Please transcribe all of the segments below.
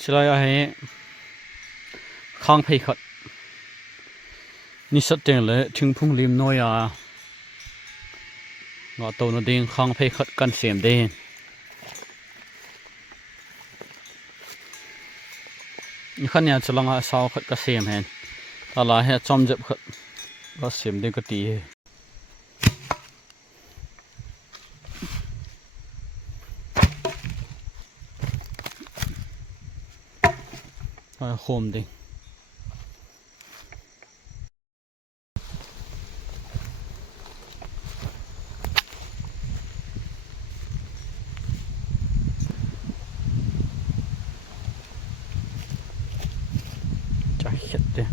สลายอะไรข้างเพยขัดนี่สัตว์เต็งเลยถึงพุ่งริมน้อยงอตัวนดิ่งข้างเพยขัดกันเสียมเด่นนี่ขันเนี่ยจะลองเอาสาวขัดกระเสียมเห็นตลาดให้จอมจับขัดก็เสียมเด่นก็ตีโคมเด่นจะเห็ดเด่น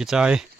กระจาย